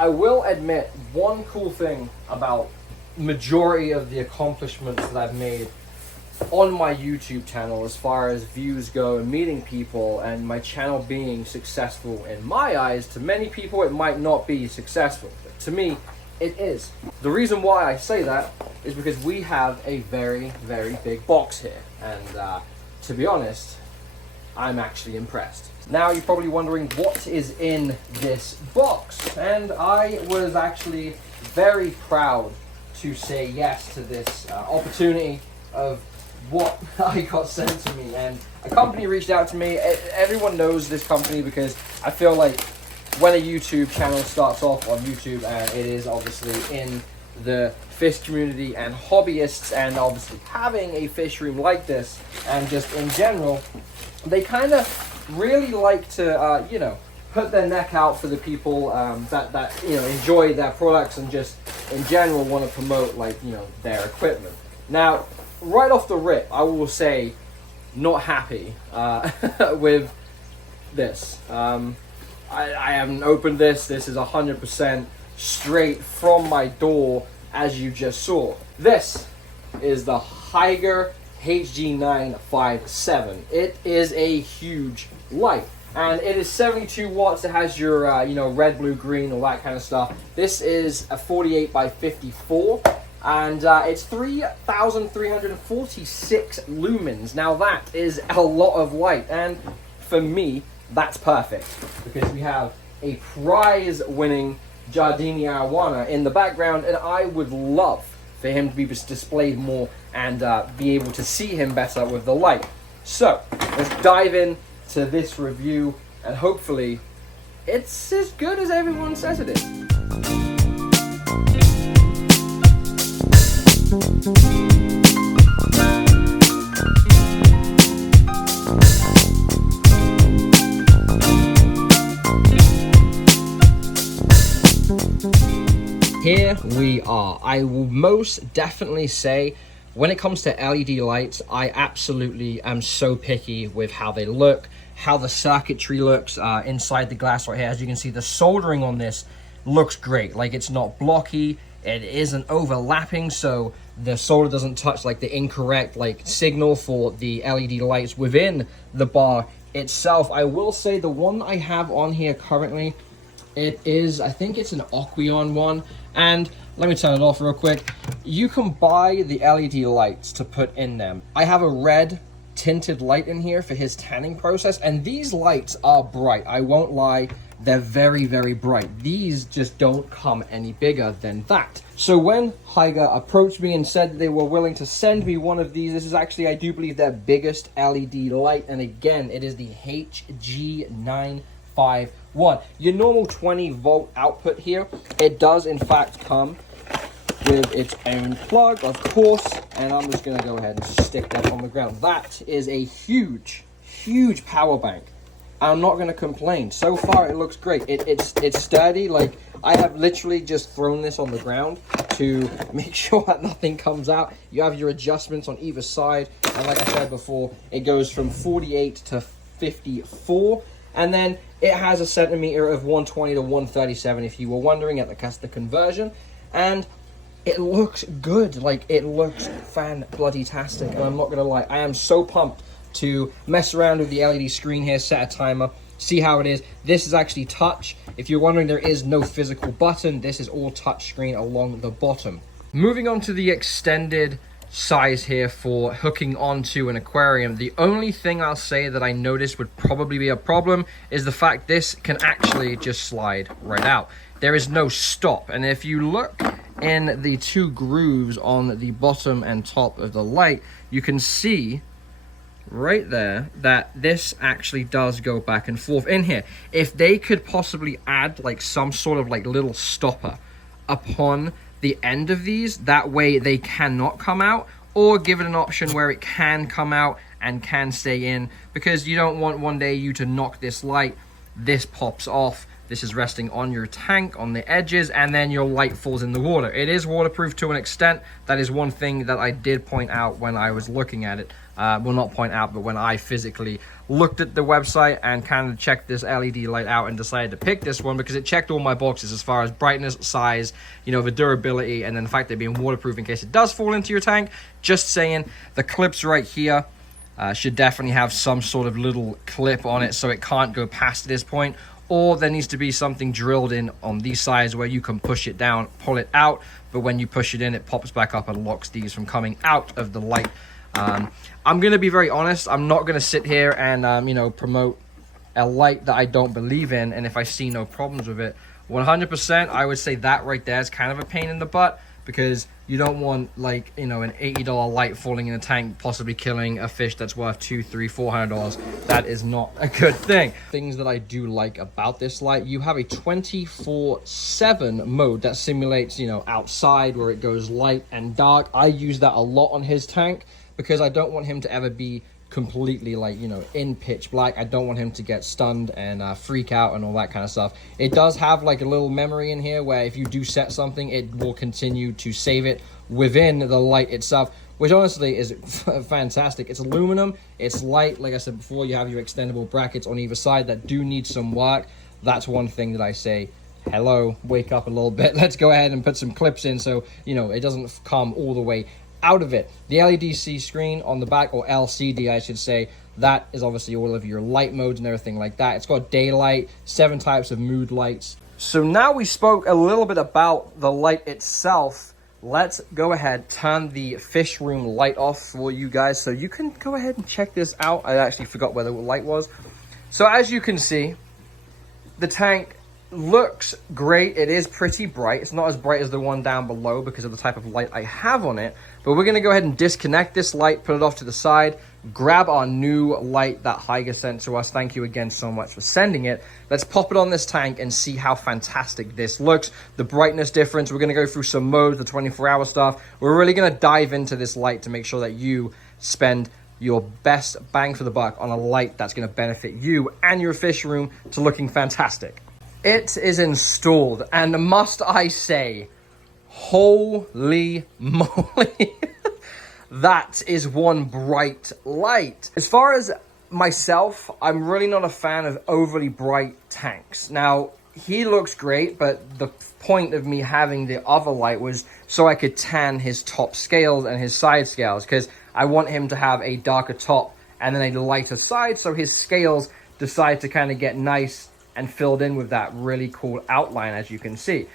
I will admit one cool thing about majority of the accomplishments that I've made on my YouTube channel as far as views go and meeting people and my channel being successful in my eyes. To many people it might not be successful, but to me it is. The reason why I say that is because we have a very, very big box here, and to be honest, I'm actually impressed. Now you're probably wondering what is in this box, and I was actually very proud to say yes to this opportunity of what I got sent to me. And a company reached out to me. Everyone knows this company because I feel like when a YouTube channel starts off on YouTube, and it is obviously in the fish community and hobbyists, and obviously having a fish room like this and just in general, they kind of really like to you know, put their neck out for the people that you know, enjoy their products and just in general want to promote, like, you know, their equipment. Now right off the rip, I will say not happy with this. I haven't opened this. This is 100% straight from my door, as you just saw. This is the Haiger HG957. It is a huge light, and it is 72 watts. It has your you know, red, blue, green, all that kind of stuff. This is a 48 by 54, and it's 3,346 lumens. Now that is a lot of light, and for me that's perfect because we have a prize-winning Giardini Arowana in the background, and I would love for him to be displayed more and be able to see him better with the light. So let's dive in to this review, and hopefully it's as good as everyone says it is. Here we are. I will most definitely say, when it comes to LED lights, I absolutely am so picky with how they look, how the circuitry looks inside the glass right here. As you can see, the soldering on this looks great. Like, it's not blocky, it isn't overlapping, so the solder doesn't touch like the incorrect like signal for the LED lights within the bar itself. I will say the one I have on here currently, it is, I think it's an Aqueon one, and let me turn it off real quick. You can buy the LED lights to put in them. I have a red tinted light in here for his tanning process, and these lights are bright. I won't lie, they're very, very bright. These just don't come any bigger than that. So when Haiger approached me and said they were willing to send me one of these, this is actually, I do believe, their biggest LED light, and again, it is the HG951. Your normal 20 volt output here, it does in fact come with its own plug, of course, and I'm just gonna go ahead and stick that on the ground. That is a huge, huge power bank. I'm not gonna complain. So far, it looks great. It's sturdy. Like, I have literally just thrown this on the ground to make sure that nothing comes out. You have your adjustments on either side, and like I said before, it goes from 48 to 54. And then it has a centimeter of 120 to 137, if you were wondering, at the conversion. And it looks good. Like, it looks fan-bloody-tastic. And I'm not going to lie, I am so pumped to mess around with the LED screen here, set a timer, see how it is. This is actually touch. If you're wondering, there is no physical button. This is all touch screen along the bottom. Moving on to the extended size here for hooking onto an aquarium. The only thing I'll say that I noticed would probably be a problem is the fact this can actually just slide right out. There is no stop, and if you look in the two grooves on the bottom and top of the light, you can see right there that this actually does go back and forth in here. If they could possibly add like some sort of like little stopper upon the end of these, that way they cannot come out, or give it an option where it can come out and can stay in, because you don't want one day you to knock this light, this pops off, this is resting on your tank on the edges, and then your light falls in the water. It is waterproof to an extent. That is one thing that I did point out when I was looking at it. well, not point out, but when I physically looked at the website and kind of checked this LED light out and decided to pick this one because it checked all my boxes as far as brightness, size, you know, the durability, and then the fact that being waterproof in case it does fall into your tank. Just saying, the clips right here should definitely have some sort of little clip on it so it can't go past this point, or there needs to be something drilled in on these sides where you can push it down, pull it out, but when you push it in, it pops back up and locks these from coming out of the light. I'm going to be very honest. I'm not going to sit here and, you know, promote a light that I don't believe in, and if I see no problems with it, 100%, I would say that right there is kind of a pain in the butt, because you don't want, like, you know, an $80 light falling in a tank, possibly killing a fish that's worth $200, $300, $400. That is not a good thing. Things that I do like about this light: you have a 24/7 mode that simulates, you know, outside where it goes light and dark. I use that a lot on his tank because I don't want him to ever be completely, like, you know, in pitch black. I don't want him to get stunned and freak out and all that kind of stuff. It does have like a little memory in here where if you do set something, it will continue to save it within the light itself, which honestly is fantastic. It's aluminum, it's light. Like I said before, you have your extendable brackets on either side that do need some work. That's one thing that I say, hello, wake up a little bit. Let's go ahead and put some clips in so, you know, it doesn't come all the way out of it. The LEDC screen on the back, or LCD I should say, that is obviously all of your light modes and everything like that. It's got daylight, 7 types of mood lights. So now we spoke a little bit about the light itself. Let's go ahead, turn the fish room light off for you guys so you can go ahead and check this out. I actually forgot where the light was. So as you can see, the tank looks great. It is pretty bright. It's not as bright as the one down below because of the type of light I have on it, but we're going to go ahead and disconnect this light, put it off to the side, grab our new light that Haiger sent to us. Thank you again so much for sending it. Let's pop it on this tank and see how fantastic this looks. The brightness difference, we're going to go through some modes, the 24-hour stuff. We're really going to dive into this light to make sure that you spend your best bang for the buck on a light that's going to benefit you and your fish room to looking fantastic. It is installed, and must I say, holy moly, that is one bright light. As far as myself, I'm really not a fan of overly bright tanks. Now, he looks great, but the point of me having the other light was so I could tan his top scales and his side scales, because I want him to have a darker top and then a lighter side, so his scales decide to kind of get nice and filled in with that really cool outline, as you can see.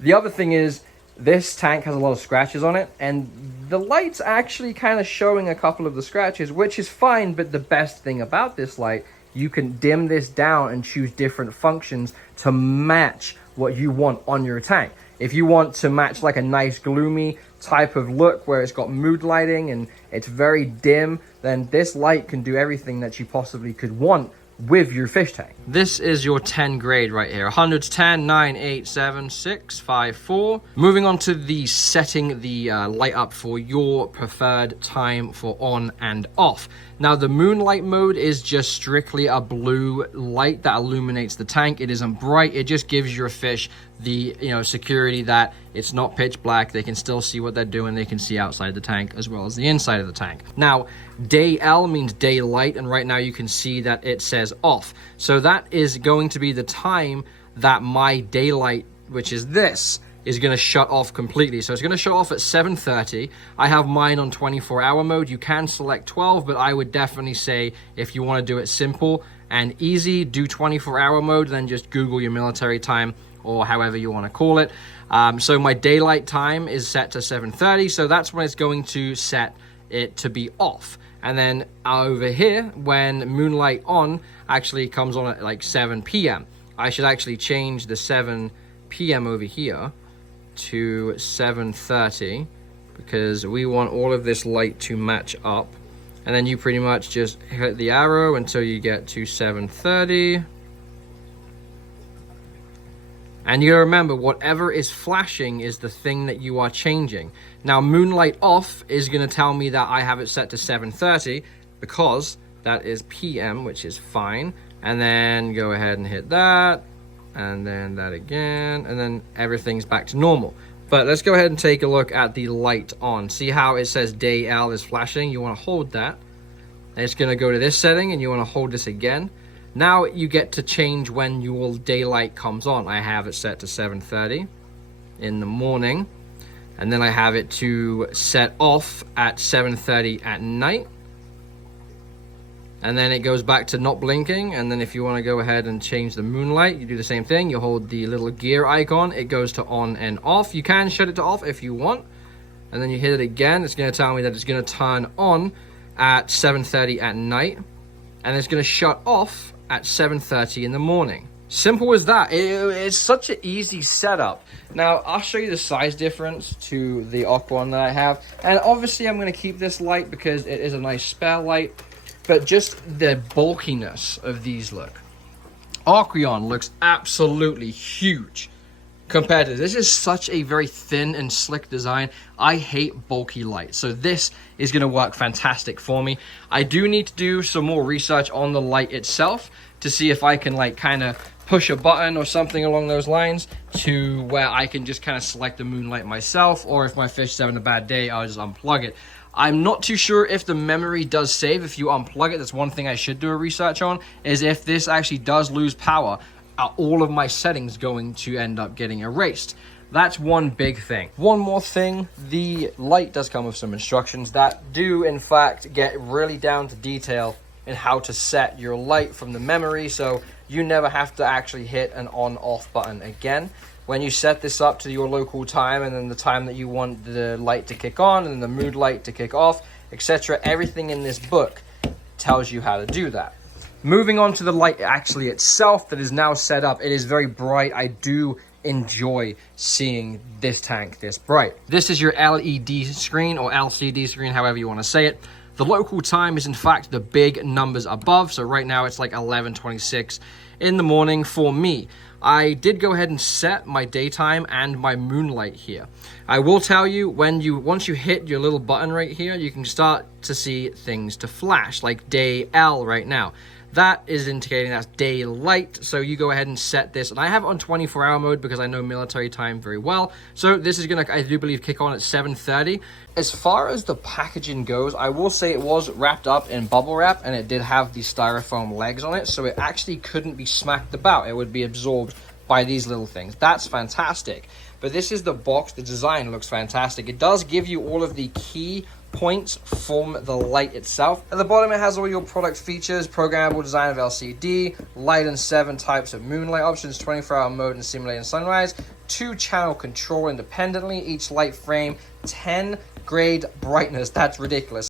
The other thing is, this tank has a lot of scratches on it, and the light's actually kind of showing a couple of the scratches, which is fine, but the best thing about this light, you can dim this down and choose different functions to match what you want on your tank. If you want to match like a nice gloomy type of look where it's got mood lighting and it's very dim, then this light can do everything that you possibly could want with your fish tank. This is your 10 grade right here. 100's 10, 9, 8, 7, 6, 5, 4. Moving on to the setting the light up for your preferred time for on and off. Now, the moonlight mode is just strictly a blue light that illuminates the tank. It isn't bright. It just gives your fish the, you know, security that it's not pitch black. They can still see what they're doing. They can see outside the tank as well as the inside of the tank. Now, day L means daylight, and right now you can see that it says off. So that is going to be the time that my daylight, which is this, is going to shut off completely. So it's going to shut off at 7:30. I have mine on 24-hour mode. You can select 12, but I would definitely say if you want to do it simple and easy, do 24-hour mode, then just Google your military time or however you want to call it. So my daylight time is set to 7:30, so that's when it's going to set it to be off. And then over here, when moonlight on actually comes on at like 7 p.m. I should actually change the 7 p.m. over here to 7:30 because we want all of this light to match up. And then you pretty much just hit the arrow until you get to 7:30. And you gotta remember, whatever is flashing is the thing that you are changing. Now, moonlight off is gonna tell me that I have it set to 7:30 because that is PM, which is fine. And then go ahead and hit that, and then that again, and then everything's back to normal. But let's go ahead and take a look at the light on. See how it says day L is flashing? You wanna hold that, and it's going to go to this setting, and you want to hold this again. Now you get to change when your daylight comes on. I have it set to 7:30 in the morning, and then I have it to set off at 7:30 at night. And then it goes back to not blinking. And then if you want to go ahead and change the moonlight, you do the same thing. You hold the little gear icon, it goes to on and off. You can shut it to off if you want. And then you hit it again, it's going to tell me that it's going to turn on at 7:30 at night. And it's going to shut off at 7:30 in the morning. Simple as that. It's such an easy setup. Now, I'll show you the size difference to the Aquon that I have. And obviously, I'm going to keep this light because it is a nice spare light. But just the bulkiness of these look. Aquon looks absolutely huge compared to this. This is such a very thin and slick design. I hate bulky lights, so this is going to work fantastic for me. I do need to do some more research on the light itself to see if I can like kind of push a button or something along those lines to where I can just kind of select the moonlight myself, or if my fish is having a bad day, I'll just unplug it. I'm not too sure if the memory does save if you unplug it. That's one thing I should do a research on, is if this actually does lose power, are all of my settings going to end up getting erased? That's one big thing. One more thing, the light does come with some instructions that do in fact get really down to detail in how to set your light from the memory, so you never have to actually hit an on-off button again. When you set this up to your local time, and then the time that you want the light to kick on and the mood light to kick off, etc., everything in this book tells you how to do that. Moving on to the light actually itself that is now set up, it is very bright. I do enjoy seeing this tank this bright. This is your LED screen or LCD screen, however you want to say it. The local time is in fact the big numbers above, so right now it's like 11:26 in the morning for me. I did go ahead and set my daytime and my moonlight here. I will tell you, once you hit your little button right here, you can start to see things to flash, like day L right now. That is indicating that's daylight, so you go ahead and set this. And I have it on 24-hour mode because I know military time very well. So this is going to, I do believe, kick on at 7:30. As far as the packaging goes, I will say it was wrapped up in bubble wrap, and it did have the styrofoam legs on it, so it actually couldn't be smacked about. It would be absorbed by these little things. That's fantastic. But this is the box. The design looks fantastic. It does give you all of the key points from the light itself. At the bottom, it has all your product features: programmable design of LCD, light and 7 types of moonlight options, 24-hour mode and simulating sunrise, 2-channel control independently, each light frame 10 grade brightness. That's ridiculous.